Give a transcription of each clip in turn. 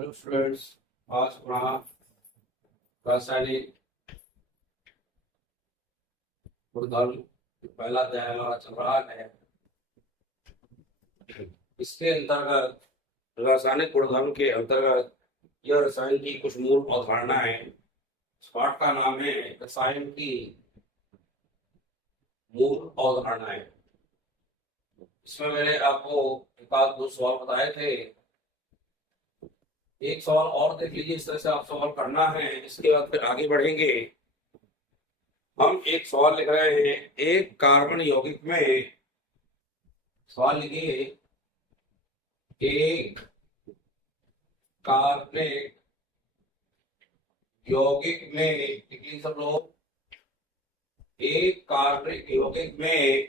Hello students. आज अपना रासायनिक गुणधर्म पहला अध्याय हमारा चल रहा है। इसके अंतर्गत रासायनिक गुणधर्म के अंतर्गत यह रसायन की कुछ मूल अवधारणाएं, इस पाठ का नाम है रसायन की मूल अवधारणाएं। इसमें मैंने आपको एक आध दो सवाल बताए थे। एक सवाल और देख लीजिए, इस तरह से आप सवाल करना है, इसके बाद फिर आगे बढ़ेंगे। हम एक सवाल लिख रहे हैं, एक कार्बन यौगिक में, सवाल लिखिए, एक कार्बनेट यौगिक में, लिखिए सब लोग, एक कार्बनिक यौगिक में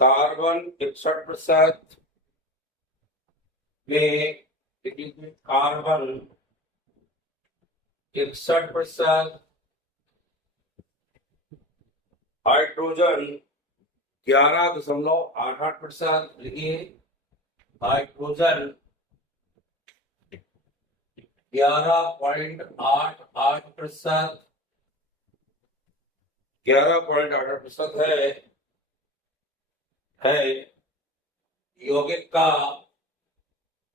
कार्बन 61% में, लिखिए कार्बन 61%, हाइड्रोजन 11.88%, लिखिए हाइड्रोजन 11.88%, 11.88% है यौगिक का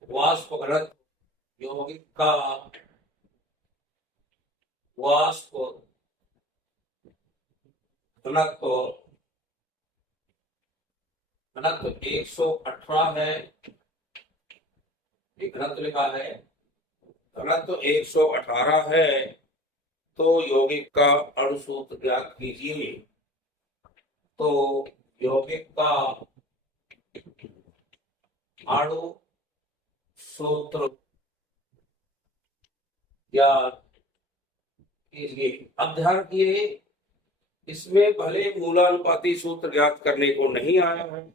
वाष्प घनत्व, यौगिक का वाष्प घनत्व 118 है। घनत्व लिखा है, घनत्व 118 है। तो यौगिक का अणु सूत्र ज्ञात कीजिए। तो यौगिक का अणु सूत्र ज्ञात कीजिए। अब ध्यान रखिए, इसमें भले मूलानुपाती सूत्र ज्ञात करने को नहीं आया है,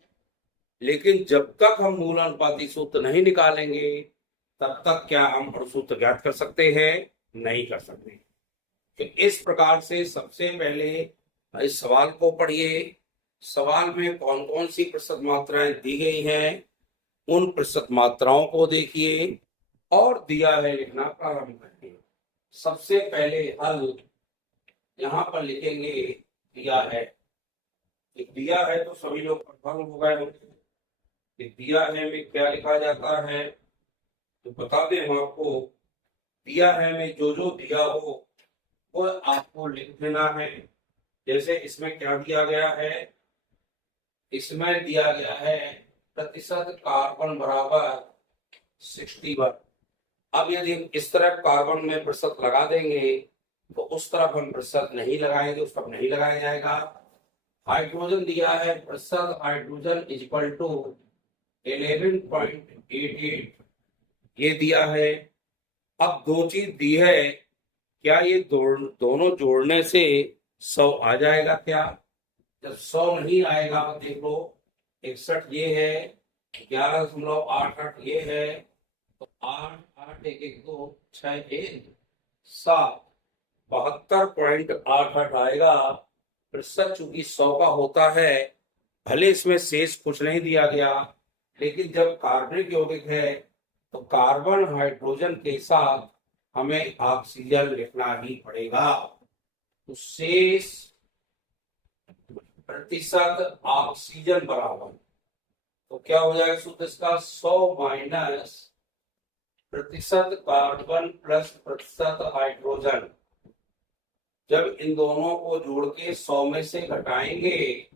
लेकिन जब तक हम मूलानुपाती सूत्र नहीं निकालेंगे तब तक क्या हम अणु सूत्र ज्ञात कर सकते हैं? नहीं कर सकते। तो इस प्रकार से सबसे पहले इस सवाल को पढ़िए। सवाल में कौन कौन सी प्रतिशत मात्राएं दी गई हैं, उन प्रतिशत मात्राओं को देखिए और दिया है लिखना प्रारंभ करिए। सबसे पहले हल यहाँ पर लिखेंगे, दिया है। दिया है तो सभी लोग कंफर्म हो गए होंगे। दिया है में क्या लिखा जाता है तो बता दें हम आपको। दिया है में जो जो दिया हो वो आपको लिख देना है। जैसे इसमें क्या दिया गया है, इसमें दिया गया है प्रतिशत कार्बन बराबर 61। अब यदि हम इस तरफ कार्बन में प्रतिशत लगा देंगे तो उस तरफ हम प्रतिशत नहीं लगाएंगे, उस तरफ नहीं लगाया जाएगा। हाइड्रोजन दिया है, प्रतिशत हाइड्रोजन इज इक्वल टू 11.88, ये दिया है। अब दो चीज दी है, क्या ये दोनों जोड़ने से 100 आ जाएगा? क्या जब 100 नहीं आएगा तो देखो 61 ये है, 11.88 ये है, तो 8 8 1 1 2 6 1 7 72.88 आएगा। प्रतिशत चूंकि 100 का होता है, भले इसमें शेष कुछ नहीं दिया गया, लेकिन जब कार्बनिक यौगिक है तो कार्बन हाइड्रोजन के साथ हमें ऑक्सीजन लिखना ही पड़ेगा। तो शेष प्रतिशत ऑक्सीजन बराबर, तो क्या हो जाएगा सूत्र इसका, 100 माइनस प्रतिशत कार्बन प्लस प्रतिशत हाइड्रोजन। जब इन दोनों को जोड़ के 100 में से घटाएंगे,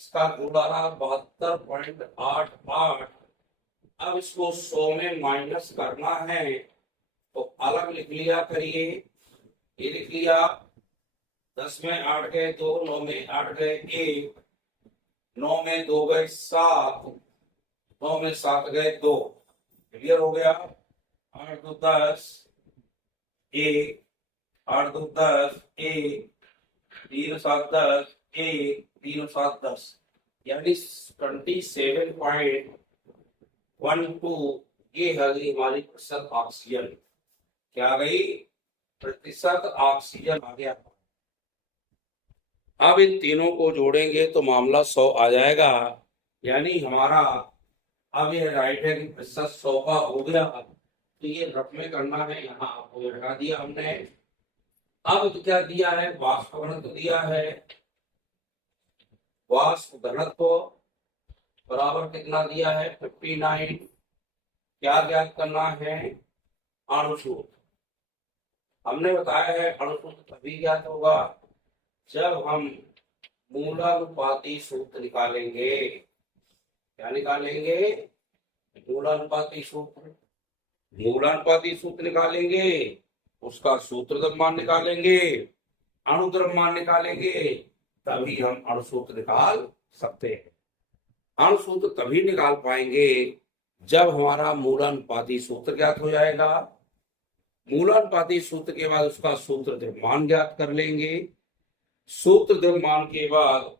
इसका गुणारा 72.88। अब इसको 100 में माइनस करना है तो अलग लिख लिया करिए। ये लिख लिया, 10 में 8 गए 2, 9 में 8 गए 1, 9 में 2 गए 7, 9 में 7 गए 2। क्लियर हो गया। 8 2 10 1, 8 2 10 1, 3 7 10 1, 3 7 10, यानी 27.12 ये है हमारी प्रतिशत ऑक्सीजन। क्या आ गई? प्रतिशत ऑक्सीजन आ गया। अब इन तीनों को जोड़ेंगे तो मामला 100 आ जाएगा, यानी हमारा अब यह राइट है कि प्रतिशत 100 का हो गया। तो ये रफ में करना है, यहाँ आपको हटा दिया हमने। अब तो क्या दिया है, वाष्प घनत्व दिया है, वाष्प घनत्व बराबर कितना दिया है 59। क्या ज्ञात करना है, अणु सूत्र। हमने बताया है अणु सूत्र तभी ज्ञात होगा जब हम मूलानुपाती सूत्र निकालेंगे। क्या निकालेंगे, मूलानुपाती सूत्र। मूलानुपाती सूत्र निकालेंगे, उसका सूत्र द्रव्यमान निकालेंगे, अणु द्रव्यमान निकालेंगे, तभी हम अणु सूत्र निकाल सकते हैं। अणु सूत्र तभी निकाल पाएंगे जब हमारा मूलानुपाती सूत्र ज्ञात हो जाएगा। मूलानुपाती सूत्र के बाद उसका सूत्र द्रव्यमान ज्ञात कर लेंगे। सूत्र द्रव्यमान के बाद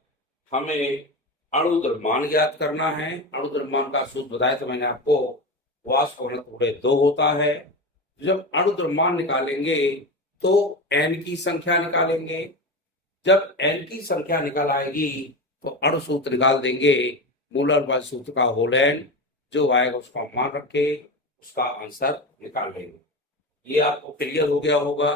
हमें अणु द्रव्यमान ज्ञात करना है। अणु द्रव्यमान का सूत्र बताया था मैंने आपको, वाष्प घनत्व गुणे 2 होता है। जब अणु द्रव्यमान निकालेंगे तो n की संख्या निकालेंगे। जब n की संख्या निकल आएगी तो अणु सूत्र निकाल देंगे। मूलानुपाती सूत्र का होल n जो आएगा उसका मान रख के उसका आंसर निकाल लेंगे। ये आपको क्लियर हो गया होगा।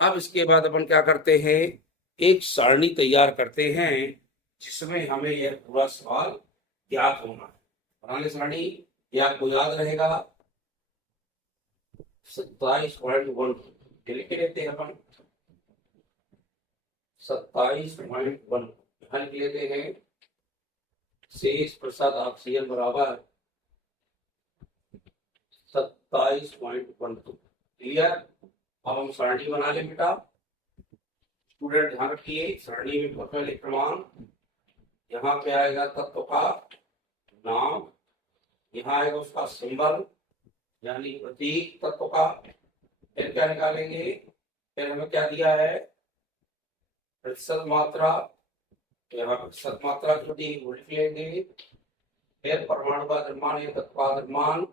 अब इसके बाद अपन क्या करते हैं, एक सारणी तैयार करते हैं जिसमें हमें यह पूरा सवाल ज्ञात होना है। बना ले सारणी, ये आपको याद रहेगा। 27.1 लिख लेते हैं अपन। 27.1 लिख लेते हैं। शेष प्रसाद ऑक्सीजन बराबर 27.12। क्लियर। अब हम सारणी बना लें बेटा। स्टूडेंट ध्यान रखिए, सारणी में पहले क्रमांक, यहाँ पे आएगा तत्व का नाम, यहाँ आएगा उसका सिंबल यानी प्रतीक तत्व का। फिर क्या निकालेंगे, फिर हमें क्या दिया है, प्रतिशत मात्रा। यहाँ प्रतिशत मात्रा जो दी वो लिख लेंगे। फिर परमाणु का द्रव्यमान या तत्व का द्रव्यमान,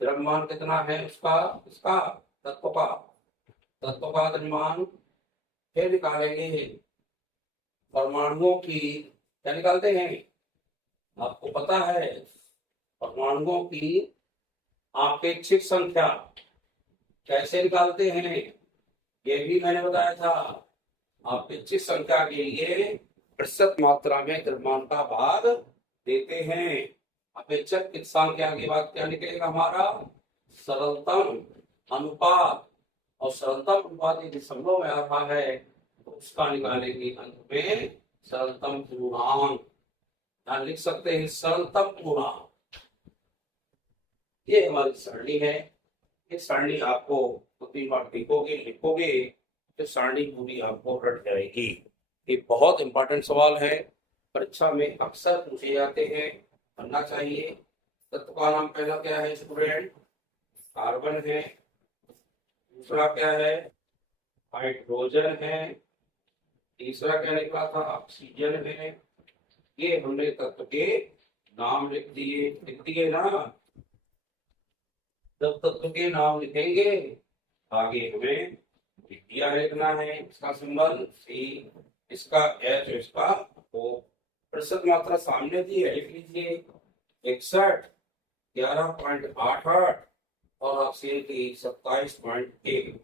द्रव्यमान कितना है उसका, इसका तत्व का द्रव्यमान। फिर निकालेंगे परमाणुओं की, क्या निकालते हैं आपको पता है, परमाणुओं की आपेक्षिक संख्या कैसे निकालते हैं ये भी मैंने बताया था। आपेक्षिक संख्या के लिए प्रतिशत मात्रा में द्रव्यमान का भाग देते हैं। अपेक्षक संख्या के बाद क्या निकलेगा हमारा, सरलतम अनुपात। और सरलतम अनुपात यदि दशमलव में आ रहा है तो उसका निकालेंगे अंत में सरलतम पूर्णांक। यहाँ लिख सकते हैं सरलतम पूर्णांक। ये हमारी सारणी है। ये सारणी आपको 2-3 बार लिखोगे तो सारणी पूरी आपको रट जाएगी। ये बहुत इंपॉर्टेंट सवाल है, परीक्षा में अक्सर पूछे जाते हैं, बनना चाहिए। तत्व का नाम पहला क्या है स्टूडेंट, कार्बन है। दूसरा क्या है, हाइड्रोजन है। तीसरा क्या निकला था, ऑक्सीजन है। ये हमने तत्व के नाम लिख दिए ना। जब तत्व के नाम लिखेंगे आगे हमें विक्रिया लिखना है। इसका सिंबल सी, इसका एच, इसका ओ। प्रतिशत मात्रा सामने दी है, लिख लीजिए 61, 11.88 और ऑक्सीजन की 27.1।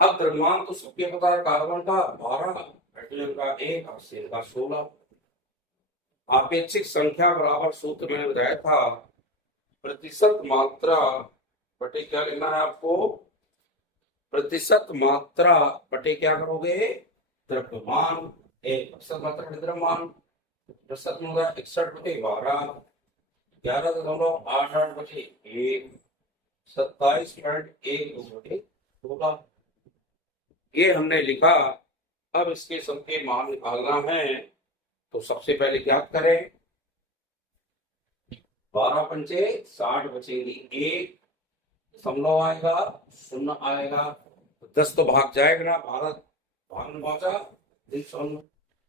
अब द्रव्यमान तो सबके पता है, कार्बन का 12, हाइड्रोजन का 1, ऑक्सीजन का 16। आपेक्षिक संख्या बराबर सूत्र मैंने बताया था, प्रतिशत मात्रा बटे क्या लिखना है आपको, प्रतिशत मात्रा बटे क्या करोगे, द्रव्यमान। प्रतिशत मात्रा बटे द्रव्यमान, प्रतिशत मात्रा 61 बटे 12, 11.88 बटे 1, 27.1 बटे 16। ये हमने लिखा। अब इसके सबके मान निकालना है तो सबसे पहले क्या करें, 12 पंचे 60 बचेगी 1, दशमलव आएगा, 0 आएगा, 10 तो भाग जाएगा ना, 12 भाग में पहुंचा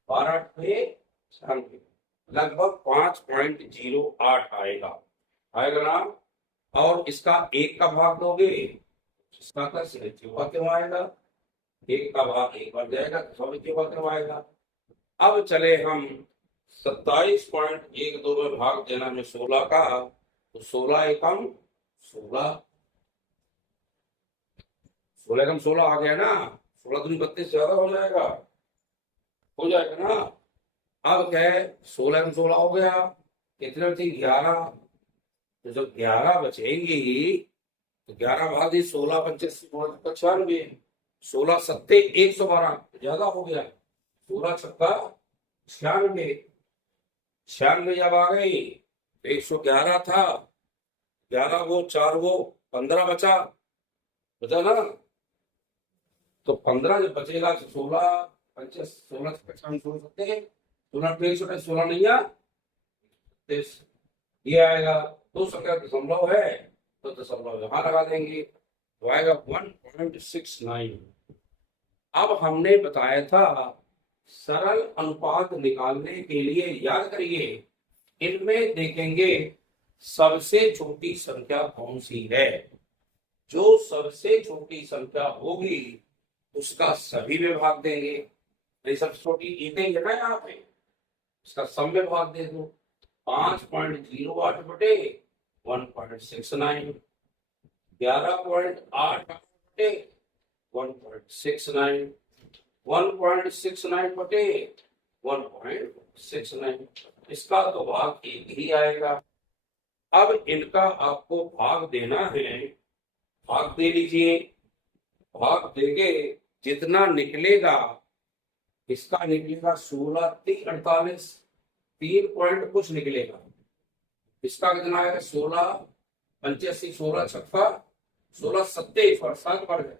12 पे लगभग 5.08 आएगा ना। और इसका 1 का भाग दोगे, इसका क्यों आएगा, 1 का भाग 1 बन जाएगा, क्यों आएगा। अब चले हम 27.12 में भाग देना में 16 का, तो 16 एकम 16, 16 एकम 16 आ गया ना, 16 दूनी 32 ज्यादा हो जाएगा ना। अब क्या है, 16 एकम 16 हो गया, कितने बचे 11। तो जब 11 बचेंगी तो 11 भाग 16 25 96, 16 सत्ते 112 ज्यादा हो गया, 16 छक्का 96, 96 जब आ गई तो 111 था, 11 वो 4 वो 15 बचा ना। तो 15 जब बचेगा तो 16 25 16 55 16 सत्ते 16 16 नहीं आ, ये आएगा। दो संख्या दशमलव है तो दशमलव यहां लगा देंगे तो आएगा 1.69। अब हमने बताया था सरल अनुपात निकालने के लिए, याद करिए, इनमें देखेंगे सबसे छोटी संख्या कौन सी है। जो सबसे छोटी संख्या होगी उसका सभी में भाग देंगे। सबसे छोटी देंगे ना यहाँ पे, इसका सम में भाग दे दो। 5.08 बटे 1.69, 11.8 बटे 1.69, 1.69 बटे 1.69, इसका तो भाग एक ही आएगा। अब इनका आपको भाग देना है, भाग दे लीजिए। भाग देंगे जितना निकलेगा, इसका निकलेगा 16 3 48, 3 पॉइंट कुछ निकलेगा। इसका कितना आएगा 16 85 16 छक्का 16 सत्ते 7 बढ़ गए,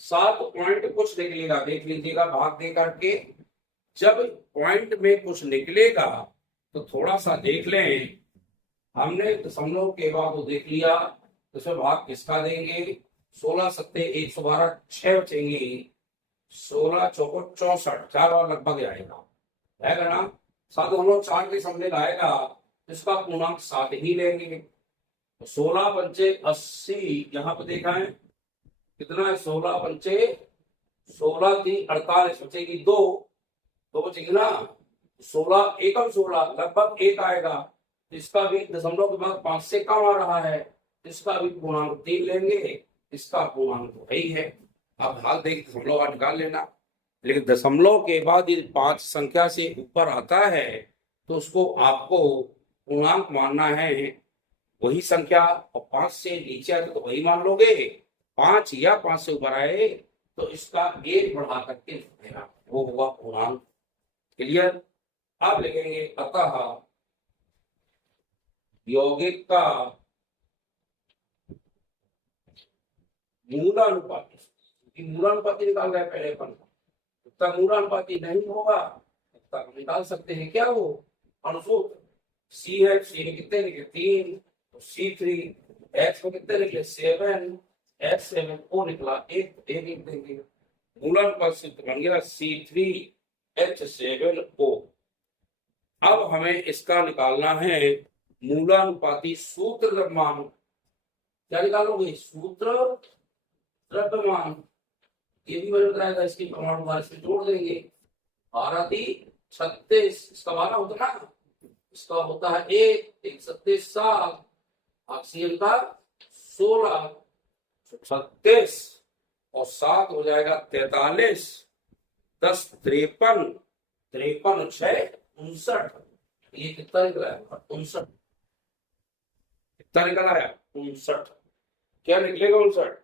7 पॉइंट कुछ निकलेगा। देख लीजिएगा भाग दे करके, जब पॉइंट में कुछ निकलेगा तो थोड़ा सा देख लें। हमने दशमलव के बाद वो देख लिया, तो इसमें भाग किसका देंगे। 16 सत्ते 112, 6 बचेंगे, 16 चौको 64, 4 बार लगभग आएगा ना। साथ हम लोग 4 के सामने लाएगा तो इसका पूर्णांक 7 ही लेंगे। तो 16 पंचे 80, यहाँ पे देखा है कितना है, 16 पंचे 16 3 48, बचेगी 2 बचेगी ना। 16 एकम 16 लगभग 1 आएगा, इसका भी दशमलव के बाद 5 से कम आ रहा है, इसका भी पूर्णांक 3 लेंगे, इसका पूर्णांक वही है। अब भाग देख दशमलव निकाल लेना, लेकिन दशमलव के बाद यदि 5 संख्या से ऊपर आता है तो उसको आपको पूर्णांक मानना है वही संख्या, और 5 से नीचे आए तो वही मान लोगे। 5 या 5 से ऊपर आए तो इसका 1 बढ़ा करके लिखेगा, वो होगा पूर्णांक। क्लियर। अब लिखेंगे अतः यौगिक का मूलानुपाती, मूलानुपाती निकाल रहे हैं पहले अपन, तब मूलानुपाती नहीं होगा तब हम निकाल सकते हैं क्या, वो अनुसूत्र। सी है, सी ने कितने निकले 3, तो C3, X को कितने निकले 7, H7 O निकला 1, एक देंगे। मूलानुपात सूत्र बन गया C3H7O। अब हमें इसका निकालना है मूलानुपाती सूत्र द्रव्यमान। क्या निकालोगे, सूत्र द्रव्यमान। ये भी मैंने बताया था, इसकी परमाणु भार से जोड़ देंगे। 12 3 36, इसका 12 होता है ना, इसका होता है 1 37 7, ऑक्सीजन का 16 36 और 7 हो जाएगा 43, 10 53, 53 6 59। ये कितना निकला है 59, कितना निकला है 59। क्या निकलेगा 59,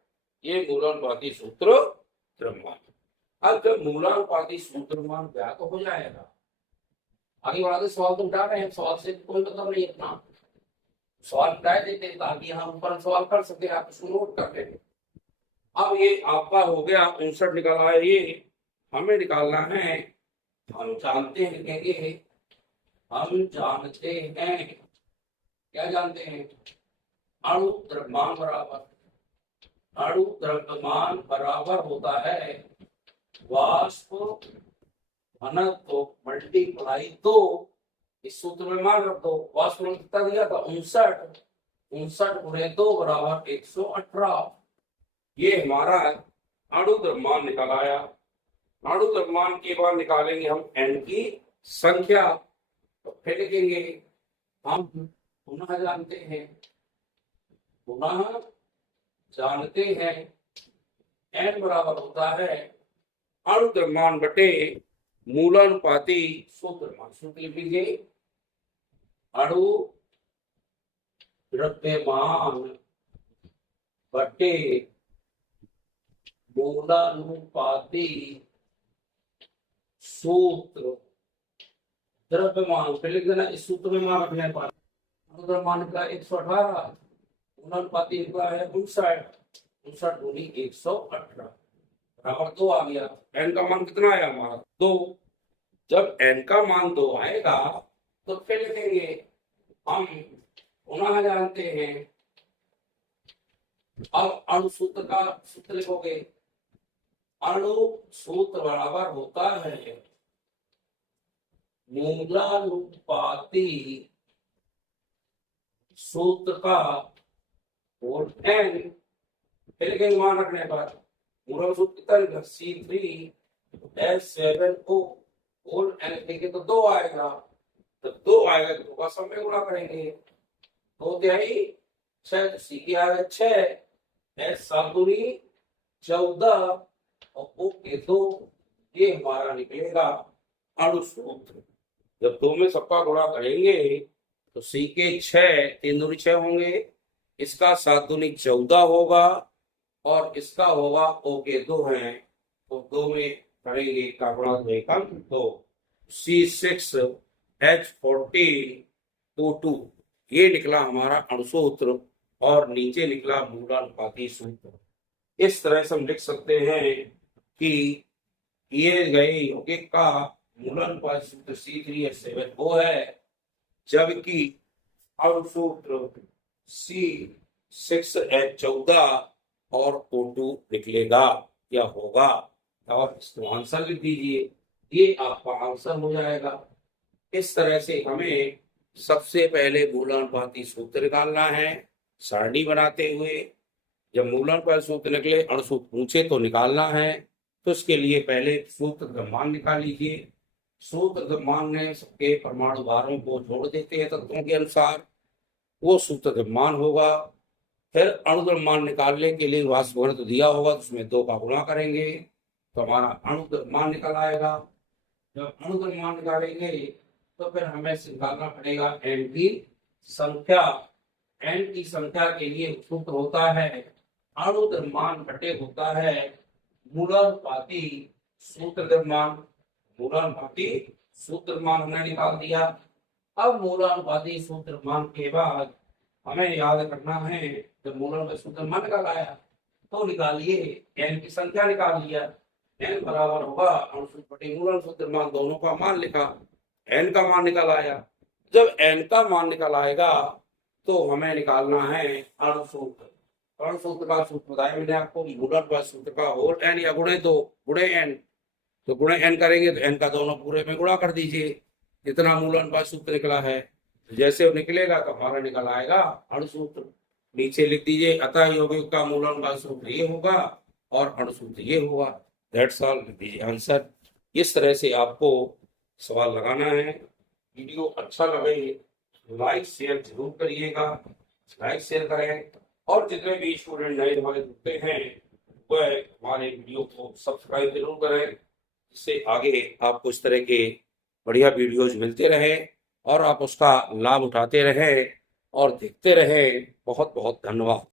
ये मूलानुपाती सूत्र द्रव्यमान। अब जब मूलानुपाती सूत्र द्रव्यमान ज्ञात हो जाएगा, आगे बढ़ाते सवाल तो उठा रहे हैं, सवाल से कोई मतलब नहीं अपना, सवाल उठाए देते ताकि हम ऊपर सवाल कर सके, आप इसको नोट कर लेंगे। अब ये आपका हो गया 59 निकाला है, ये हमें निकालना है। हम जानते हैं, लिखेंगे हम जानते हैं, क्या जानते हैं, अणु द्रव्यमान बराबर, अणु द्रव्यमान बराबर होता है वाष्प घनत्व मल्टीप्लाई 2, इस सूत्र में मान रख दो। वाष्प घनत्व कितना दिया था 59, 59 गुणे 2 बराबर 118। ये हमारा अणु द्रव्यमान निकल आया। अणु द्रव्यमान के बाद निकालेंगे हम N की संख्या, तो फिर लिखेंगे हम पुनः जानते हैं पुनः जानते हैं n बराबर होता है अणुद्रव्यमान बटे मूलानुपाती सूत्रमान। सूत्र लिख लीजिए, अणु द्रव्यमान बटे मूलानुपाती सूत्र द्रव्यमान पे लिख देना। इस सूत्र में मान रखने पर द्रव्यमान का 118, मूलानुपाती का है 59 दूनी 118 बराबर 2 आ गया। n का मान कितना आया हमारा 2। जब n का मान 2 आएगा तो फिर लिखेंगे हम पुनः जानते हैं। अब अणु सूत्र का सूत्र लिखोगे, अणु सूत्र बराबर होता है मूलानुपाती सूत्र का होल n। फिर मान रखने पर मूल सूत्र कितना C3H7O होल n लिखेंगे तो 2 आएगा। तो 2 आएगा तो का समय गुणा करेंगे, 2 तिहाई 6, सी की आएगा 6, S7 दूनी 14 और O के 2। ये हमारा निकलेगा अणु सूत्र। जब 2 में सबका गुणा करेंगे तो सी के 6 3 दूनी 6 होंगे, इसका 7 दूनी 14 होगा और इसका होगा O के 2 हैं तो 2 में करेंगे का गुणा 2 कम तो C6H14O2 ये निकला हमारा अणु सूत्र और नीचे निकला मूलानुपाती सूत्र। इस तरह से हम लिख सकते हैं कि किए गए यौगिक का मूलानुपाती सूत्र C3H7O है, जबकि अणु सूत्र C6H14 और O2 निकलेगा या होगा। और इसको आंसर लिख दीजिए, ये आपका आंसर हो जाएगा। इस तरह से हमें सबसे पहले मूलानुपाती सूत्र निकालना है सारणी बनाते हुए। जब मूलानुपाती सूत्र निकले अणु सूत्र पूछे तो निकालना है, तो इसके लिए पहले सूत्र द्रव्यमान निकाल लीजिए। सूत्र द्रव्यमान में सबके परमाणु भारों को जोड़ देते हैं तत्वों के अनुसार, वो सूत्र द्रव्यमान होगा। फिर अणु द्रव्यमान निकालने के लिए वाष्प घनत्व दिया होगा तो उसमें 2 का गुणा करेंगे तो हमारा अणु द्रव्यमान निकल आएगा। जब अणु द्रव्यमान निकालेंगे तो फिर हमें निकालना पड़ेगा n की संख्या। n की संख्या के लिए सूत्र होता है अणु द्रव्यमान बटे होता है मूलानुपाती सूत्र द्रव्यमान। मूलानुपाती सूत्र द्रव्यमान हमने निकाल दिया। अब मूलानुपाती सूत्र द्रव्यमान के बाद हमें याद रखना है, जब मूलानुपाती सूत्र द्रव्यमान निकाल आया तो निकालिए n की संख्या निकाल लिया। n बराबर होगा अणु सूत्र बटे मूलानुपाती द्रव्यमान, दोनों का मान लिखा, n का मान निकल आया। जब n का मान निकल आएगा तो हमें निकालना है अणु सूत्र। अणु सूत्र का सूत्र बताया मैंने आपको, मूलानुपाती सूत्र का होल n या गुणे 2 गुणे n, तो गुणे n करेंगे तो n का दोनों पूरे में गुणा कर दीजिए, इतना मूलानुपाती सूत्र निकला है। जैसे वो निकलेगा तो हमारा निकल आएगा अणु सूत्र। नीचे लिख दीजिए, अतः यौगिक का मूलानुपाती सूत्र ये होगा और अणु सूत्र ये होगा। दैट्स ऑल, लिख दीजिए आंसर। इस तरह से आपको सवाल लगाना है। वीडियो अच्छा लगे लाइक शेयर जरूर करिएगा, लाइक शेयर करें और जितने भी स्टूडेंट नए हमारे जुड़ते हैं वह हमारे वीडियो को सब्सक्राइब जरूर करें, जिससे आगे आपको इस तरह के बढ़िया वीडियोज मिलते रहे और आप उसका लाभ उठाते रहे और देखते रहे। बहुत बहुत धन्यवाद।